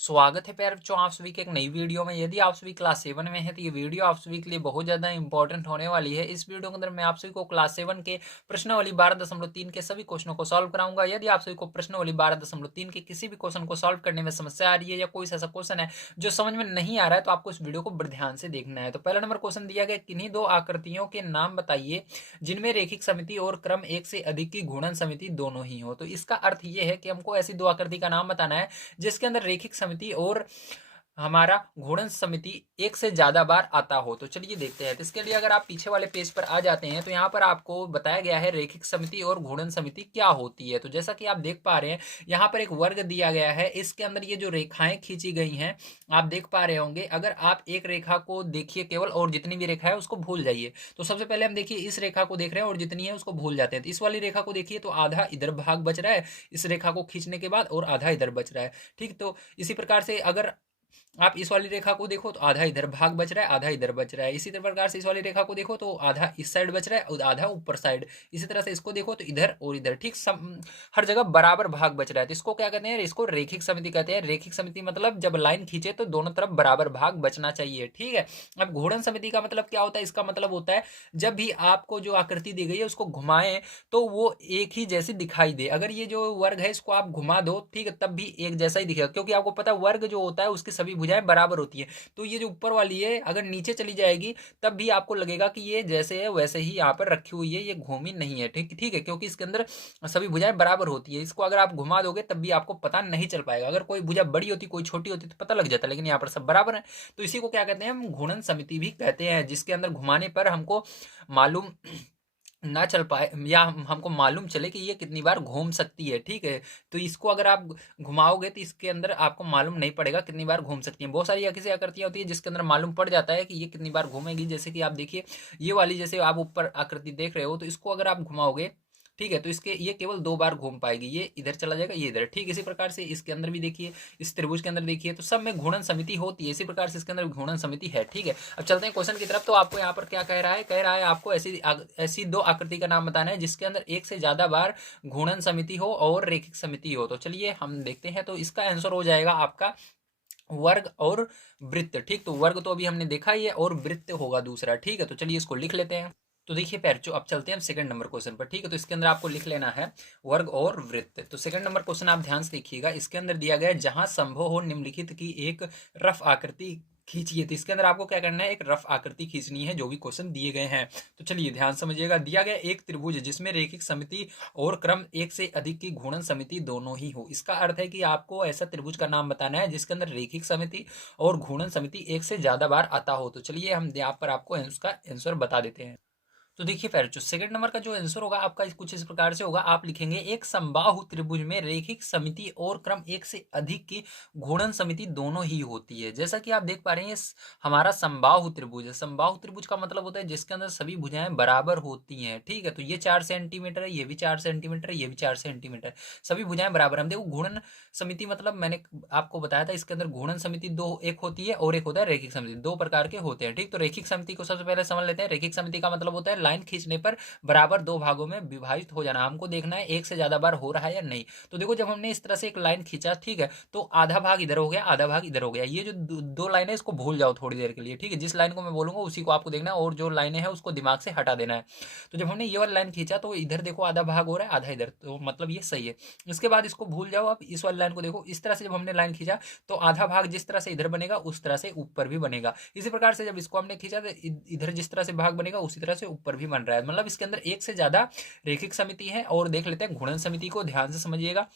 स्वागत है प्यारे बच्चों आप सभी के एक नई वीडियो में। यदि आप सभी क्लास 7 में हैं तो ये वीडियो आप सभी के लिए बहुत ज़्यादा इंपॉर्टेंट होने वाली है। इस वीडियो के अंदर मैं आप सभी को क्लास 7 के प्रश्नावली 12.3 के सभी क्वेश्चनों को सॉल्व कराऊंगा। यदि आप सभी को प्रश्नावली 12.3 के किसी भी क्वेश्चन को सॉल्व करने में समस्या आ रही है या कोई ऐसा क्वेश्चन है जो समझ में नहीं आ रहा है तो आपको इस वीडियो को बड़े ध्यान से देखना है। तो पहला नंबर क्वेश्चन दिया गया, किन्हीं दो आकृतियों के नाम बताइए जिनमें रेखिक समिति और क्रम एक से अधिक की घूर्णन समिति दोनों ही हो। तो इसका अर्थ ये है कि हमको ऐसी दो आकृति का नाम बताना है जिसके अंदर रेखिक समिति और हमारा घूर्णन समिति एक से ज्यादा बार आता हो। तो चलिए देखते हैं। तो इसके लिए अगर आप पीछे वाले पेज पर आ जाते हैं तो यहाँ पर आपको बताया गया है रेखिक समिति और घूर्णन समिति क्या होती है। तो जैसा कि आप देख पा रहे हैं यहाँ पर एक वर्ग दिया गया है, इसके अंदर ये जो रेखाएं खींची गई हैं आप देख पा रहे होंगे। अगर आप एक रेखा को देखिए केवल और जितनी भी रेखा है उसको भूल जाइए। तो सबसे पहले हम देखिए इस रेखा को देख रहे हैं और जितनी है उसको भूल जाते हैं। तो इस वाली रेखा को देखिए तो आधा इधर भाग बच रहा है इस रेखा को खींचने के बाद और आधा इधर बच रहा है। ठीक, तो इसी प्रकार से अगर आप इस वाली रेखा को देखो तो आधा इधर भाग बच रहा है आधा इधर बच रहा है। इसी प्रकार से इस वाली रेखा को देखो तो आधा इस साइड बच रहा है और आधा ऊपर साइड। इसी तरह से इसको देखो तो इधर और इधर ठीक हर जगह बराबर भाग बच रहा है। तो इसको क्या कहते हैं, इसको रेखिक समिति कहते हैं। रेखिक समिति मतलब जब लाइन खींचे तो दोनों तरफ बराबर भाग बचना चाहिए। ठीक है। अब घूर्णन समिति का मतलब क्या होता है, इसका मतलब होता है जब भी आपको जो आकृति दी गई है उसको घुमाएं तो वो एक ही जैसी दिखाई दे। अगर ये जो वर्ग है इसको आप घुमा दो ठीक है तब भी एक जैसा ही दिखेगा, क्योंकि आपको पता है वर्ग जो होता है उसकी सभी भुजाएं बराबर होती है। तो ये जो ऊपर वाली है अगर नीचे चली जाएगी तब भी आपको लगेगा कि ये जैसे है वैसे ही यहाँ पर रखी हुई है, ये घूमी नहीं है। ठीक ठीक है, क्योंकि इसके अंदर सभी भुजाएं बराबर होती है। इसको अगर आप घुमा दोगे तब भी आपको पता नहीं चल पाएगा। अगर कोई भुजा बड़ी होती कोई छोटी होती तो पता लग जाता, लेकिन यहाँ पर सब बराबर है। तो इसी को क्या कहते हैं, हम घूर्णन समिति भी कहते हैं, जिसके अंदर घुमाने पर हमको मालूम ना चल पाए या हमको मालूम चले कि ये कितनी बार घूम सकती है। ठीक है, तो इसको अगर आप घुमाओगे तो इसके अंदर आपको मालूम नहीं पड़ेगा कितनी बार घूम सकती है। बहुत सारी ऐसी आकृतियां होती है जिसके अंदर मालूम पड़ जाता है कि ये कितनी बार घूमेगी। जैसे कि आप देखिए ये वाली, जैसे आप ऊपर आकृति देख रहे हो तो इसको अगर आप घुमाओगे ठीक है तो इसके ये केवल दो बार घूम पाएगी, ये इधर चला जाएगा ये इधर। ठीक इसी प्रकार से इसके अंदर भी देखिए, इस त्रिभुज के अंदर देखिए तो सब में घूर्णन समिति होती है। इसी प्रकार से इसके अंदर घूर्णन समिति है। ठीक है, अब चलते हैं क्वेश्चन की तरफ। तो आपको यहाँ पर क्या कह रहा है, कह रहा है आपको ऐसी ऐसी दो आकृति का नाम बताना है जिसके अंदर एक से ज्यादा बार घूर्णन समिति हो और रेखिक समिति हो। तो चलिए हम देखते हैं। तो इसका आंसर हो जाएगा आपका वर्ग और वृत्त। ठीक, तो वर्ग तो अभी हमने देखा ही है और वृत्त होगा दूसरा। ठीक है, तो चलिए इसको लिख लेते हैं। तो देखिए पैरचो, अब चलते हैं हम सेकंड नंबर क्वेश्चन पर। ठीक है, तो इसके अंदर आपको लिख लेना है वर्ग और वृत्त। तो सेकंड नंबर क्वेश्चन आप ध्यान से देखिएगा। इसके अंदर दिया गया है जहां संभव हो निम्नलिखित की एक रफ आकृति खींचिए। तो इसके अंदर आपको क्या करना है, एक रफ आकृति खींचनी है जो भी क्वेश्चन दिए गए हैं। तो चलिए ध्यान समझिएगा। दिया गया एक त्रिभुज जिसमें रेखिक समिति और क्रम एक से अधिक की घूर्णन समिति दोनों ही हो। इसका अर्थ है कि आपको ऐसा त्रिभुज का नाम बताना है जिसके अंदर रेखिक समिति और घूर्णन समिति एक से ज्यादा बार आता हो। तो चलिए हम यहाँ पर आपको इसका आंसर बता देते हैं। तो देखिए पैरचो, सेकंड नंबर का जो आंसर होगा आपका कुछ इस प्रकार से होगा। आप लिखेंगे एक समबाहु त्रिभुज में रेखिक समिति और क्रम एक से अधिक की घूर्णन समिति दोनों ही होती है। जैसा कि आप देख पा रहे हैं हमारा समबाहु त्रिभुज है। समबाहु त्रिभुज का मतलब होता है जिसके अंदर सभी भुजाएं बराबर होती हैं। ठीक है, तो ये 4 सेंटीमीटर है, ये भी 4 सेंटीमीटर, ये भी 4 सेंटीमीटर, सभी भुजाएं बराबर। हम देखो घूर्णन समिति मतलब मैंने आपको बताया था इसके अंदर घूर्णन समिति दो, एक होती है और एक होता है रेखिक समिति। दो प्रकार के होते हैं। ठीक, तो रेखिक समिति को सबसे पहले समझ लेते हैं। रेखिक समिति का मतलब होता है लाइन खींचने पर बराबर दो भागों में विभाजित हो जाना। हमको देखना है एक से ज्यादा बार हो रहा है या नहीं। तो देखो जब हमने इस तरह से एक लाइन खींचा ठीक है तो आधा भाग इधर हो गया आधा भाग इधर हो गया। ये जो दो लाइन है इसको भूल जाओ थोड़ी देर के लिए। ठीक है, जिस लाइन को मैं बोलूंगा उसी को आपको देखना है और जो लाइनें हैं उसको दिमाग से हटा देना है। तो जब हमने ये वाला लाइन खींचा तो इधर देखो आधा भाग हो रहा है आधा इधर, तो मतलब ये सही है। इसके बाद इसको भूल जाओ। अब इस वाली लाइन को देखो, इस तरह से जब हमने लाइन खींचा तो आधा भाग जिस तरह से इधर बनेगा उस तरह से ऊपर भी बनेगा। इसी प्रकार से जब इसको हमने खींचा तो इधर जिस तरह से भाग बनेगा उसी तरह से ऊपर भी बन रहा है। मतलब इसके अंदर एक से ज्यादा रेखिक समिति है। और देख लेते हैं घूर्णन समिति को, ध्यान से समझिएगा।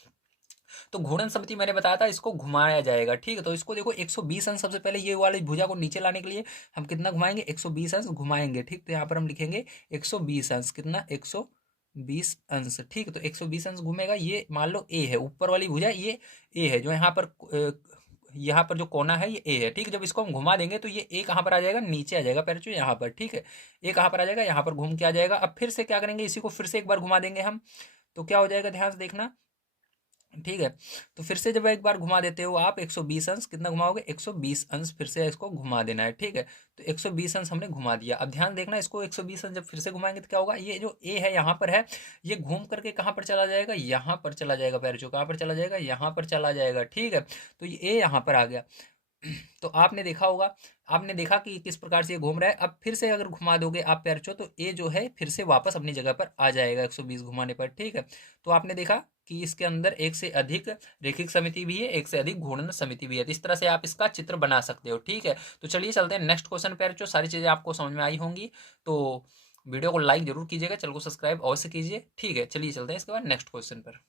तो घूर्णन समिति मैंने बताया था इसको घुमाया जाएगा। ठीक है, तो इसको देखो 120 अंश, सबसे पहले ये वाली भुजा को नीचे लाने के लिए हम कितना घुमाएंगे, 120 अंश घुमाएंगे। ठीक, तो यहाँ पर हम लिखेंगे 120 अंश, कितना 120 अंश। ठीक है, तो 120 अंश घूमेगा। ये मान लो ए है, ऊपर वाली भुजा ये ए है, जो यहाँ पर जो कोना है ये ए है। ठीक है, जब इसको हम घुमा देंगे तो ये ए कहाँ पर आ जाएगा, नीचे आ जाएगा पैरचो यहाँ पर। ठीक है, ए कहाँ पर आ जाएगा, यहाँ पर घूम के आ जाएगा। अब फिर से क्या करेंगे, इसी को फिर से एक बार घुमा देंगे हम, तो क्या हो जाएगा ध्यान से देखना। ठीक है। तो फिर से जब एक बार घुमा देते हो आप 120 अंश, कितना घुमाओगे 120 अंश, फिर से इसको घुमा देना है। ठीक है, तो 120 अंश हमने घुमा दिया। अब ध्यान देखना, इसको 120 अंश जब फिर से घुमाएंगे तो क्या होगा, ये जो ए है यहाँ पर है, ये घूम करके कहाँ पर चला जाएगा, यहाँ पर चला जाएगा। पैर जो कहाँ पर चला जाएगा, यहाँ पर चला जाएगा। ठीक है, तो ये ए यहाँ पर आ गया। तो आपने देखा होगा, आपने देखा कि किस प्रकार से ये घूम रहा है। अब फिर से अगर घुमा दोगे आप पैरचो, तो ए जो है फिर से वापस अपनी जगह पर आ जाएगा 120 घुमाने पर। ठीक है, तो आपने देखा कि इसके अंदर एक से अधिक रेखिक समिति भी है, एक से अधिक घूर्णन समिति भी है। तो इस तरह से आप इसका चित्र बना सकते हो। ठीक है, तो चलिए चलते हैं नेक्स्ट क्वेश्चन पे। जो सारी चीज़ें आपको समझ में आई होंगी, तो वीडियो को लाइक जरूर कीजिएगा, चैनल को सब्सक्राइब अवश्य कीजिए। ठीक है, चलिए चलते हैं इसके बाद नेक्स्ट क्वेश्चन पर।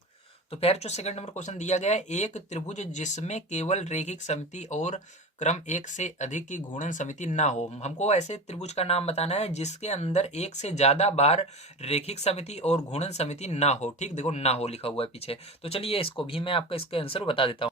तो पैर जो सेकंड नंबर क्वेश्चन दिया गया है, एक त्रिभुज जिसमें केवल रेखिक समिति और क्रम एक से अधिक की घूर्णन समिति ना हो। हमको ऐसे त्रिभुज का नाम बताना है जिसके अंदर एक से ज्यादा बार रेखिक समिति और घूर्णन समिति ना हो। ठीक, देखो ना हो लिखा हुआ है पीछे। तो चलिए इसको भी मैं आपका इसका आंसर बता देता हूँ।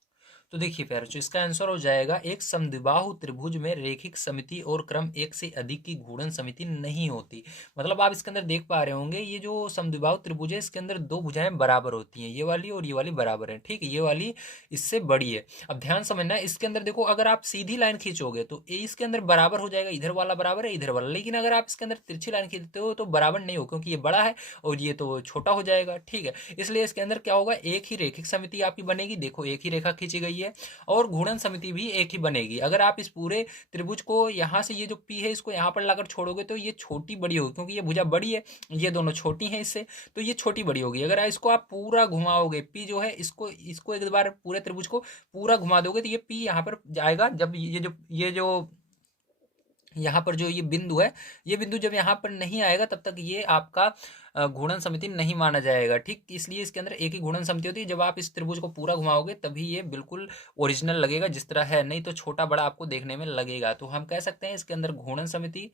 तो देखिए प्यारे, जो इसका आंसर हो जाएगा, एक समद्विबाहु त्रिभुज में रेखिक समिति और क्रम एक से अधिक की घूर्णन समिति नहीं होती। मतलब आप इसके अंदर देख पा रहे होंगे, ये जो समद्विबाहु त्रिभुज है इसके अंदर दो भुजाएं बराबर होती हैं, ये वाली और ये वाली बराबर है। ठीक है, ये वाली इससे बड़ी है। अब ध्यान समझना, इसके अंदर देखो, अगर आप सीधी लाइन खींचोगे तो ये इसके अंदर बराबर हो जाएगा, इधर वाला बराबर है इधर वाला। लेकिन अगर आप इसके अंदर तिरछी लाइन खींचते हो तो बराबर नहीं हो, क्योंकि ये बड़ा है और ये तो छोटा हो जाएगा। ठीक है, इसलिए इसके अंदर क्या होगा, एक ही रेखिक समिति आपकी बनेगी। देखो एक ही रेखा खींची गई है, और घूर्णन समिति भी एक ही बनेगी। अगर आप इस पूरे त्रिभुज को यहाँ से, ये जो पी है इसको यहाँ पर लाकर छोड़ोगे तो ये छोटी बड़ी होगी, क्योंकि ये भुजा बड़ी है, ये दोनों छोटी हैं इससे, तो ये छोटी बड़ी होगी। अगर इसको आप पूरा घुमाओगे, पी जो है इसको इसको एक बार पूरे त्रिभुज को पूरा घुमा दोगे तो ये पी यहाँ पर जाएगा। जब ये जो यहाँ पर जो ये बिंदु है, ये बिंदु जब यहाँ पर नहीं आएगा तब तक ये आपका घूर्णन समिति नहीं माना जाएगा। ठीक, इसलिए इसके अंदर एक ही घूर्णन समिति होती है। जब आप इस त्रिभुज को पूरा घुमाओगे तभी ये बिल्कुल ओरिजिनल लगेगा जिस तरह है, नहीं तो छोटा बड़ा आपको देखने में लगेगा। तो हम कह सकते हैं इसके अंदर घूर्णन समिति,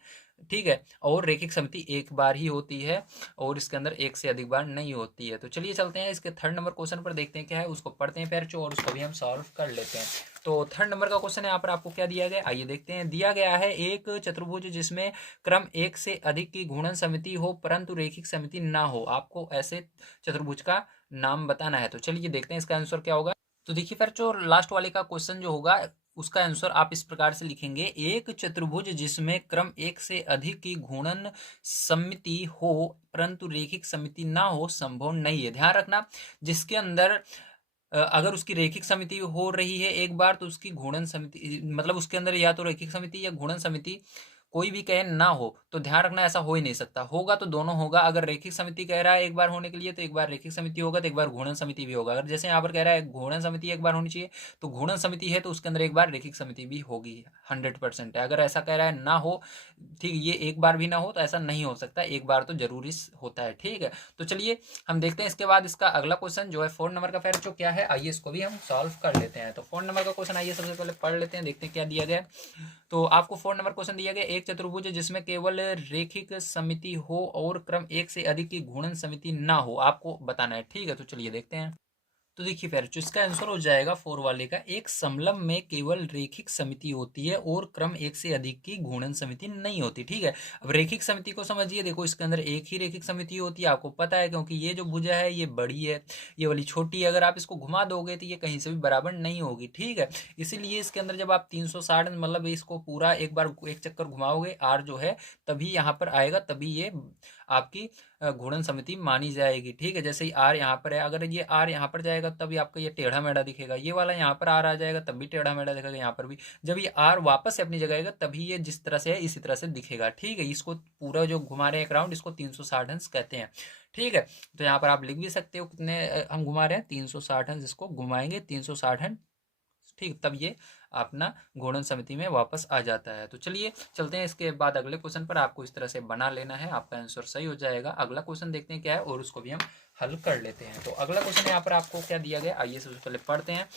ठीक है, और रेखिक समिति एक बार ही होती है, और इसके अंदर एक से अधिक बार नहीं होती है। तो चलिए चलते हैं इसके थर्ड नंबर क्वेश्चन पर, देखते हैं क्या है, उसको पढ़ते हैं पैरचो और उसको भी हम सॉल्व कर लेते हैं। तो थर्ड नंबर का क्वेश्चन है, यहाँ पर आपको क्या दिया गया, आइए देखते हैं। दिया गया है एक चतुर्भुज जिसमें क्रम एक से अधिक की घूर्णन समिति हो परंतु रेखिक समिति ना हो। आपको ऐसे चतुर्भुज का नाम बताना है। तो चलिए देखते हैं इसका आंसर क्या होगा। तो देखिए फिर जो लास्ट वाले का क्वेश्चन जो होगा, उसका आंसर आप इस प्रकार से लिखेंगे, एक चतुर्भुज जिसमें क्रम एक से अधिक की घूर्णन समिति हो परंतु रेखिक समिति ना हो संभव नहीं है। ध्यान रखना, जिसके अंदर अगर उसकी रेखिक समिति हो रही है एक बार, तो उसकी घूर्णन समिति, मतलब उसके अंदर या तो रेखिक समिति या घूर्णन समिति कोई भी कहे ना हो, तो ध्यान रखना ऐसा हो ही नहीं सकता। होगा तो दोनों होगा। अगर रेखिक समिति कह रहा है एक बार होने के लिए, तो एक बार रेखिक समिति होगा, तो एक बार घूर्णन समिति भी होगा। अगर जैसे यहाँ पर कह रहा है घूर्णन समिति एक बार होनी चाहिए, तो घूर्णन समिति है तो उसके अंदर एक बार रेखिक समिति भी होगी, 100% है। अगर ऐसा कह रहा है ना हो, ठीक, ये एक बार भी ना हो, तो ऐसा नहीं हो सकता, एक बार तो जरूरी होता है। ठीक है, तो चलिए हम देखते हैं इसके बाद इसका अगला क्वेश्चन जो है 4 नंबर का, फिर जो क्या है, आइए इसको भी हम सॉल्व कर लेते हैं। तो 4 नंबर का क्वेश्चन आइए सबसे पहले पढ़ लेते हैं, देखते हैं क्या दिया गया है। तो आपको 4 नंबर क्वेश्चन दिया गया, एक चतुर्भुज जिसमें केवल रेखिक समिति हो और क्रम एक से अधिक की घूर्णन समिति ना हो, आपको बताना है। ठीक है, तो चलिए देखते हैं। तो देखिए फिर जो इसका आंसर हो जाएगा 4 वाले का, एक समलंब में केवल रेखिक समिति होती है और क्रम एक से अधिक की घूर्णन समिति नहीं होती। ठीक है, अब रेखिक समिति को समझिए, देखो इसके अंदर एक ही रेखिक समिति होती है, आपको पता है, क्योंकि ये जो भुजा है ये बड़ी है, ये वाली छोटी है। अगर आप इसको घुमा दोगे तो ये कहीं से भी बराबर नहीं होगी। ठीक है, इसीलिए इसके अंदर जब आप 360 मतलब इसको पूरा एक बार एक चक्कर घुमाओगे, आर जो है तभी यहाँ पर आएगा, तभी ये आपकी घूर्णन समिति मानी जाएगी। ठीक है, जैसे ही आर यहाँ पर है, अगर ये आर यहाँ पर जाएगा तभी आपका ये टेढ़ा मेढ़ा दिखेगा, ये वाला यहाँ पर आर आ जाएगा तब भी टेढ़ा मेढ़ा दिखेगा, यहाँ पर भी। जब ये आर वापस से अपनी जगह आएगा तभी ये जिस तरह से है इसी तरह से दिखेगा। ठीक है, इसको पूरा जो घुमा रहे हैं एक राउंड, इसको 360 अंश कहते हैं। ठीक है, तो यहाँ पर आप लिख भी सकते हो कितने हम घुमा रहे हैं, 360 अंश इसको घुमाएंगे, 360 अंश। ठीक, तब ये अपना घूर्णन समिति में वापस आ जाता है। तो चलिए चलते हैं इसके बाद अगले क्वेश्चन पर, आपको इस तरह से बना लेना है, आपका आंसर सही हो जाएगा। अगला क्वेश्चन देखते हैं क्या है और उसको भी हम हल कर लेते हैं। तो अगला क्वेश्चन यहाँ पर आपको क्या दिया गया, आइए सबसे पहले पढ़ते हैं।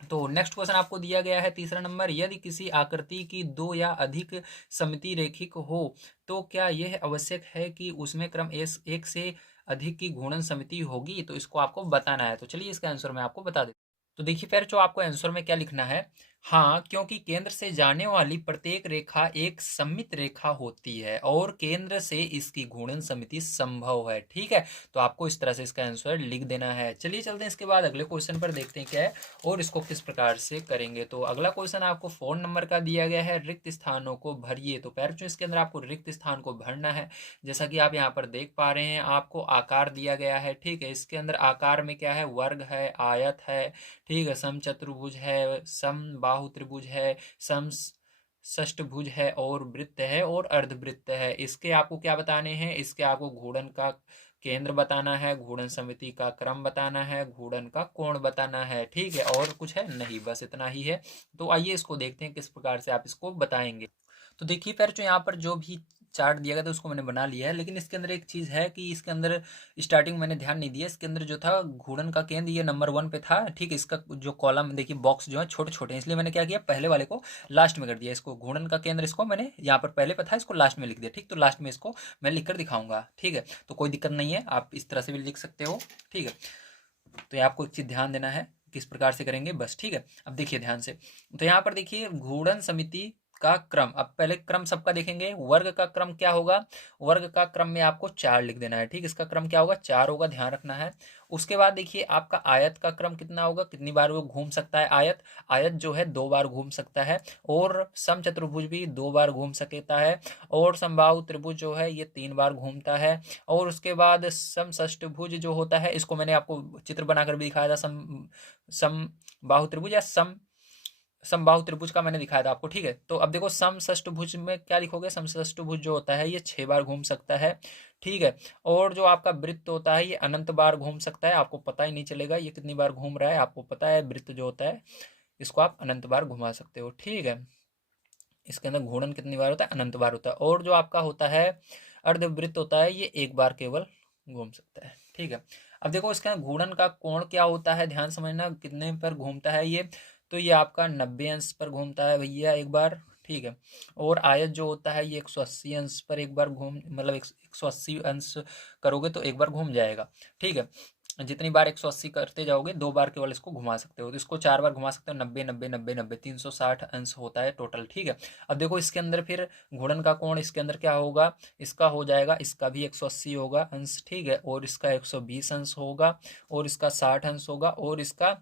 तो नेक्स्ट क्वेश्चन आपको दिया गया है तीसरा नंबर, यदि किसी आकृति की दो या अधिक समिति रेखिक हो तो क्या यह आवश्यक है कि उसमें क्रम एक से अधिक की घूर्णन समिति होगी। तो इसको आपको बताना है। तो चलिए इसका आंसर मैं आपको बता देता हूँ। तो देखिए फिर जो आपको आंसर में क्या लिखना है, हाँ, क्योंकि केंद्र से जाने वाली प्रत्येक रेखा एक सममित रेखा होती है और केंद्र से इसकी घूर्णन समिति संभव है। ठीक है, तो आपको इस तरह से इसका आंसर लिख देना है। चलिए चलते हैं इसके बाद अगले क्वेश्चन पर, देखते हैं क्या है और इसको किस प्रकार से करेंगे। तो अगला क्वेश्चन आपको 4 नंबर का दिया गया है, रिक्त स्थानों को भरिए। तो पैर इसके अंदर आपको रिक्त स्थान को भरना है। जैसा कि आप यहाँ पर देख पा रहे हैं, आपको आकार दिया गया है। ठीक है, इसके अंदर आकार में क्या है, वर्ग है, आयत है, ठीक है, समचतुर्भुज है, समबाहु त्रिभुज है, सम षष्ठभुज है और वृत्त है और अर्धवृत्त है। इसके आपको क्या बताने हैं, इसके आपको घूर्णन का केंद्र बताना है, घूर्णन समिति का क्रम बताना है, घूर्णन का कोण बताना है। ठीक है, और कुछ है नहीं, बस इतना ही है। तो आइए इसको देखते हैं किस प्रकार से आप इसको बताएंगे। तो देखिए फिर जो यहाँ पर जो भी चार्ट दिया गया था उसको मैंने बना लिया है, लेकिन इसके अंदर एक चीज़ है कि इसके अंदर स्टार्टिंग मैंने ध्यान नहीं दिया। इसके अंदर जो था घूर्णन का केंद्र ये नंबर 1 पे था। ठीक है, इसका जो कॉलम देखिए, बॉक्स जो है छोटे छोटे हैं, इसलिए मैंने क्या किया, पहले वाले को लास्ट में कर दिया। इसको घूर्णन का केंद्र इसको मैंने यहाँ पर पहले पे था, इसको लास्ट में लिख दिया। ठीक, तो लास्ट में इसको मैं लिख कर दिखाऊंगा। ठीक है, तो कोई दिक्कत नहीं है, आप इस तरह से भी लिख सकते हो। ठीक है, तो ये आपको एक चीज़ ध्यान देना है किस प्रकार से करेंगे, बस। ठीक है, अब देखिए ध्यान से। तो यहाँ पर देखिए घूर्णन समिति का क्रम, अब पहले क्रम सबका देखेंगे। वर्ग का क्रम क्या होगा, वर्ग का क्रम में आपको 4 लिख देना है। ठीक, इसका क्रम क्या होगा, 4 होगा, ध्यान रखना है। उसके बाद देखिए आपका आयत का क्रम कितना होगा, कितनी बार वो घूम सकता है आयत, आयत जो है 2 बार घूम सकता है। और समचतुर्भुज भी 2 बार घूम सकता है। और समबाहु त्रिभुज जो है ये 3 बार घूमता है। और उसके बाद समषष्ठभुज जो होता है, इसको मैंने आपको चित्र बनाकर भी दिखाया था, समबाहु त्रिभुज या समबाहु त्रिभुज का मैंने दिखाया था आपको। ठीक है, तो अब देखो समषष्ठभुज में क्या लिखोगे, समषष्ठभुज जो होता है ये 6 बार घूम सकता है। ठीक है, और जो आपका वृत्त होता है ये अनंत बार घूम सकता है, आपको पता ही नहीं चलेगा ये कितनी बार घूम रहा है। आपको पता है वृत्त जो होता है इसको आप अनंत बार घुमा सकते हो। ठीक है, इसके अंदर घूर्णन कितनी बार होता है, अनंत बार होता है। और जो आपका होता है अर्धवृत्त होता है ये 1 बार केवल घूम सकता है। ठीक है, अब देखो इसका घूर्णन का कोण क्या होता है, ध्यान समझना, कितने पर घूमता है ये, तो ये आपका 90 अंश पर घूमता है भैया 1 बार। ठीक है, और आयत जो होता है ये 180 अंश पर 1 बार घूम, मतलब 180 अंश करोगे तो 1 बार घूम जाएगा। ठीक है, जितनी बार 180 करते जाओगे 2 बार केवल इसको घुमा सकते हो, तो इसको 4 बार घुमा सकते हो। 90 90 90 90 360 अंश होता है टोटल। ठीक है, अब देखो इसके अंदर फिर घूर्णन का कोण इसके अंदर क्या होगा, इसका हो जाएगा, इसका भी 180 होगा अंश। ठीक है, और इसका 120 अंश होगा, और इसका 60 अंश होगा, और इसका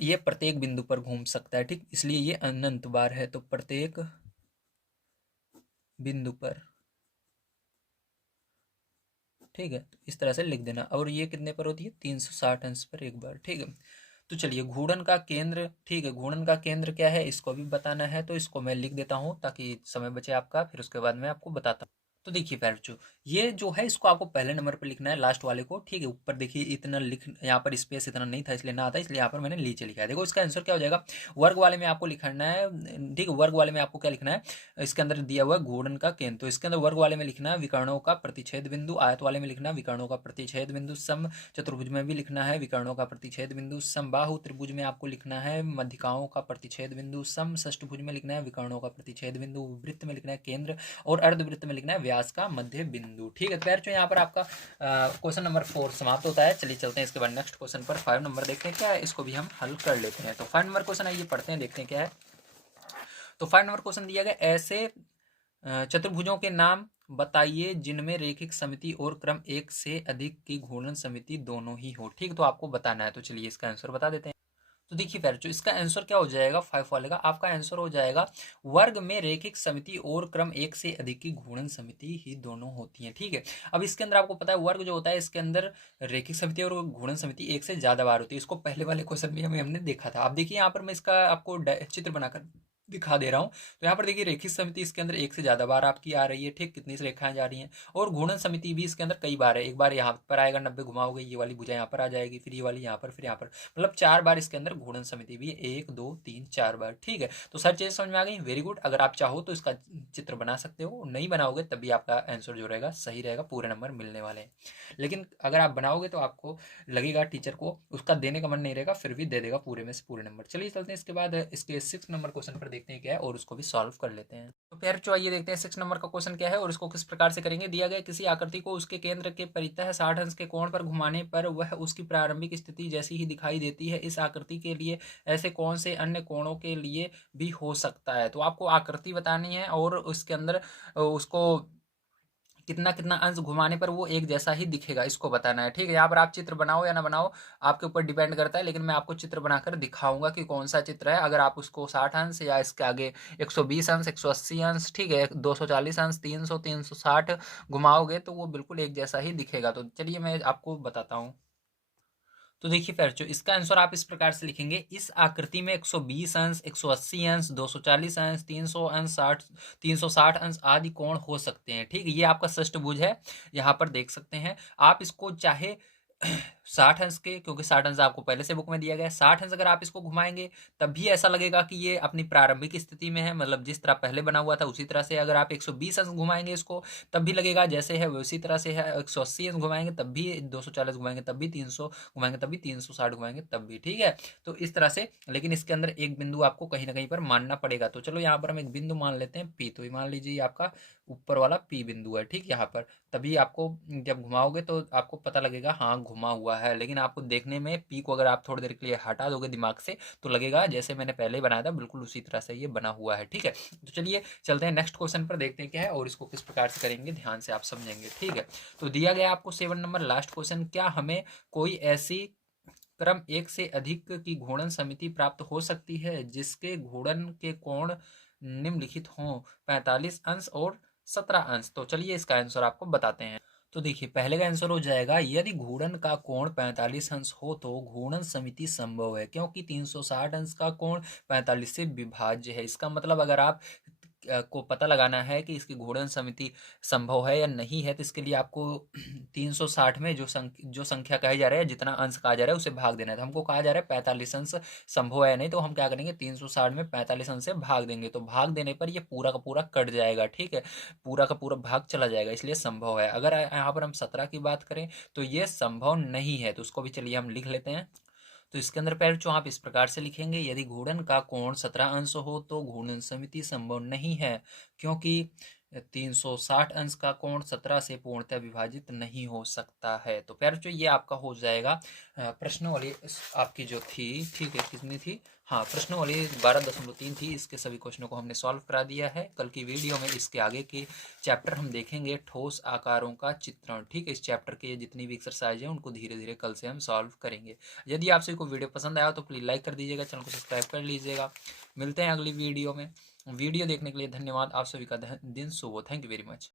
ये प्रत्येक बिंदु पर घूम सकता है। ठीक, इसलिए ये अनंत बार है, तो प्रत्येक बिंदु पर। ठीक है, इस तरह से लिख देना। और ये कितने पर होती है, 360 अंश पर 1 बार। ठीक है, तो चलिए घूर्णन का केंद्र, ठीक है, घूर्णन का केंद्र क्या है इसको भी बताना है, तो इसको मैं लिख देता हूँ ताकि समय बचे आपका, फिर उसके बाद मैं आपको बताता हूँ। तो देखिए बच्चों, ये जो है इसको आपको पहले नंबर पर लिखना है, लास्ट वाले को। ठीक है, ऊपर देखिए इतना लिख, यहाँ पर स्पेस इतना नहीं था इसलिए ना आता, इसलिए यहाँ पर मैंने नीचे लिखा है। देखो इसका आंसर क्या हो जाएगा, वर्ग वाले में आपको लिखना है। ठीक है, वर्ग वाले में आपको क्या लिखना है, इसके अंदर दिया हुआ घूर्णन का केंद्र, तो इसके अंदर वर्ग वाले में लिखना है विकर्णों का प्रतिच्छेद बिंदु, आयत वाले में लिखना है विकर्णों का प्रतिच्छेद बिंदु, सम चतुर्भुज में भी लिखना है विकर्णों का प्रतिच्छेद बिंदु, समबाहु त्रिभुज में आपको लिखना है मध्यिकाओं का प्रतिच्छेद बिंदु, सम षष्ठभुज में लिखना है विकर्णों का प्रतिच्छेद बिंदु, वृत्त में लिखना है केंद्र, और अर्धवृत्त में लिखना है व्यास का मध्य बिंदु। ठीक है, तो यहाँ पर आपका क्वेश्चन नंबर 4 समाप्त होता है। चलिए चलते हैं इसके बाद नेक्स्ट क्वेश्चन पर। 5 नंबर देखते हैं क्या है, इसको भी हम हल कर लेते हैं। तो 5 नंबर क्वेश्चन है, ये पढ़ते हैं, देखते हैं क्या है। तो 5 नंबर क्वेश्चन दिया गया, ऐसे चतुर्भुजों के नाम बताइए जिनमें रेखिक समिति और क्रम एक से अधिक की घूर्णन समिति दोनों ही हो। ठीक, तो आपको बताना है, तो चलिए इसका आंसर बता देते हैं। तो देखिए बच्चों, इसका आंसर क्या हो जाएगा, 5 वाले का आपका आंसर हो जाएगा, वर्ग में रेखिक समिति और क्रम एक से अधिक की घूर्णन समिति ही दोनों होती हैं। ठीक है, अब इसके अंदर आपको पता है वर्ग जो होता है इसके अंदर रेखिक समिति और घूर्णन समिति एक से ज्यादा बार होती है। इसको पहले वाले क्वेश्चन में हमने देखा था। आप देखिए यहाँ पर मैं इसका आपको चित्र बनाकर दिखा दे रहा हूँ। तो यहाँ पर देखिए रेखिक समिति इसके अंदर एक से ज्यादा बार आपकी आ रही है। ठीक, कितनी सी रेखाएं जा रही हैं, और घूर्णन समिति भी इसके अंदर कई बार है। एक बार यहाँ पर आएगा 90 घुमाओगे, ये वाली भुजा यहाँ पर आ जाएगी, फिर ये वाली यहाँ पर, फिर यहाँ पर, मतलब 4 बार इसके अंदर घूर्णन समिति भी है, 1 2 3 4 बार। ठीक है, तो सारी चीजें समझ में आ गई, वेरी गुड। अगर आप चाहो तो इसका चित्र बना सकते हो, नहीं बनाओगे तब भी आपका आंसर जो रहेगा सही रहेगा, पूरे नंबर मिलने वाले हैं। लेकिन अगर आप बनाओगे तो आपको लगेगा टीचर को उसका देने का मन नहीं रहेगा, फिर भी दे देगा पूरे में से पूरे नंबर। चलिए चलते हैं इसके बाद इसके 6 नंबर क्वेश्चन पर। देखते हैं क्या है और उसको भी सॉल्व कर लेते हैं। तो प्यारे आइए देखते हैं 6 नंबर का क्वेश्चन क्या है और इसको किस प्रकार से करेंगे। दिया गया किसी आकृति को उसके केंद्र के परितः 60 अंश के कोण पर घुमाने पर वह उसकी प्रारंभिक स्थिति जैसी ही दिखाई देती है। इस आकृति के लिए ऐसे कौन से अन्य कोणों के लिए भी हो सकता है। तो आपको आकृति बतानी है और उसके अंदर उसको कितना कितना अंश घुमाने पर वो एक जैसा ही दिखेगा, इसको बताना है। ठीक है, यहाँ पर आप चित्र बनाओ या ना बनाओ आपके ऊपर डिपेंड करता है, लेकिन मैं आपको चित्र बनाकर दिखाऊंगा कि कौन सा चित्र है। अगर आप उसको 60 अंश या इसके आगे 120 अंश, 180 अंश, ठीक है, 240 अंश, 300, 360 घुमाओगे तो वो बिल्कुल एक जैसा ही दिखेगा। तो चलिए मैं आपको बताता हूँ। तो देखिए बच्चों, इसका आंसर आप इस प्रकार से लिखेंगे। इस आकृति में 120 अंश, 180 अंश, 240 अंश, 300 अंश, 60, 360 अंश आदि कोण हो सकते हैं। ठीक है, ये आपका षष्ठभुज है, यहाँ पर देख सकते हैं आप। इसको चाहे 60 अंश के, क्योंकि 60 अंश आपको पहले से बुक में दिया गया है, 60 अंश अगर आप इसको घुमाएंगे तब भी ऐसा लगेगा कि ये अपनी प्रारंभिक स्थिति में है, मतलब जिस तरह पहले बना हुआ था उसी तरह से। अगर आप 120 अंश घुमाएंगे इसको तब भी लगेगा जैसे है उसी तरह से है। 180 अंश घुमाएंगे तब भी, 240 घुमाएंगे तब भी, 300 घुमाएंगे तब भी, 360 घुमाएंगे तब भी। ठीक है, तो इस तरह से, लेकिन इसके अंदर एक बिंदु आपको कहीं ना कहीं पर मानना पड़ेगा। तो चलो यहाँ पर हम एक बिंदु मान लेते हैं पी। तो ये मान लीजिए आपका ऊपर वाला पी बिंदु है। ठीक, यहाँ पर तभी आपको जब घुमाओगे तो आपको पता लगेगा हाँ घुमा हुआ है। लेकिन आपको देखने में पी को अगर आप थोड़ी देर के लिए हटा दोगे दिमाग से तो लगेगा जैसे मैंने पहले बनाया था, बिल्कुल उसी तरह से ये बना हुआ है। ठीक है, तो चलिए चलते हैं नेक्स्ट क्वेश्चन पर, देखते हैं क्या है और इसको किस प्रकार से करेंगे, ध्यान से आप समझेंगे। ठीक है, तो दिया गया आपको 7 नंबर लास्ट क्वेश्चन। क्या हमें कोई ऐसी क्रम एक से अधिक की घूर्णन समिति प्राप्त हो सकती है जिसके घूर्णन के कोण निम्नलिखित हों, 45 अंश और 17 अंश। तो चलिए इसका आंसर आपको बताते हैं। तो देखिए पहले का आंसर हो जाएगा, यदि घूर्णन का कोण 45 अंश हो तो घूर्णन समिति संभव है, क्योंकि 360 अंश का कोण 45 से विभाज्य है। इसका मतलब अगर आप को पता लगाना है कि इसकी घूर्णन समिति संभव है या नहीं है, तो इसके लिए आपको 360 में जो संख्या कही जा रहा है, जितना अंश कहा जा रहा है उसे भाग देना है। तो हमको कहा जा रहा है 45 अंश संभव है या नहीं, तो हम क्या करेंगे 360 में 45 अंश से भाग देंगे। तो भाग देने पर ये पूरा का पूरा कट जाएगा। ठीक है, पूरा का पूरा भाग चला जाएगा, इसलिए संभव है। अगर यहाँ पर हम 17 की बात करें तो ये संभव नहीं है, तो उसको भी चलिए हम लिख लेते हैं। तो इसके अंदर पहले जो आप इस प्रकार से लिखेंगे, यदि घूर्णन का कोण 17 अंश हो तो घूर्णन समिति संभव नहीं है, क्योंकि 360 अंश का कोण 17 से पूर्णतः विभाजित नहीं हो सकता है। तो प्यारे जो ये आपका हो जाएगा प्रश्न वाली आपकी जो थी, ठीक है, कितनी थी, हाँ प्रश्न वाली 12.3 थी। इसके सभी क्वेश्चनों को हमने सॉल्व करा दिया है। कल की वीडियो में इसके आगे के चैप्टर हम देखेंगे ठोस आकारों का चित्रण। ठीक है, इस चैप्टर के जितनी भी एक्सरसाइज है उनको धीरे धीरे कल से हम सॉल्व करेंगे। यदि आप सभी को वीडियो पसंद आया तो प्लीज़ लाइक कर दीजिएगा, चैनल को सब्सक्राइब कर लीजिएगा। मिलते हैं अगली वीडियो में। वीडियो देखने के लिए धन्यवाद। आप सभी का दिन शुभ हो। Thank you very much.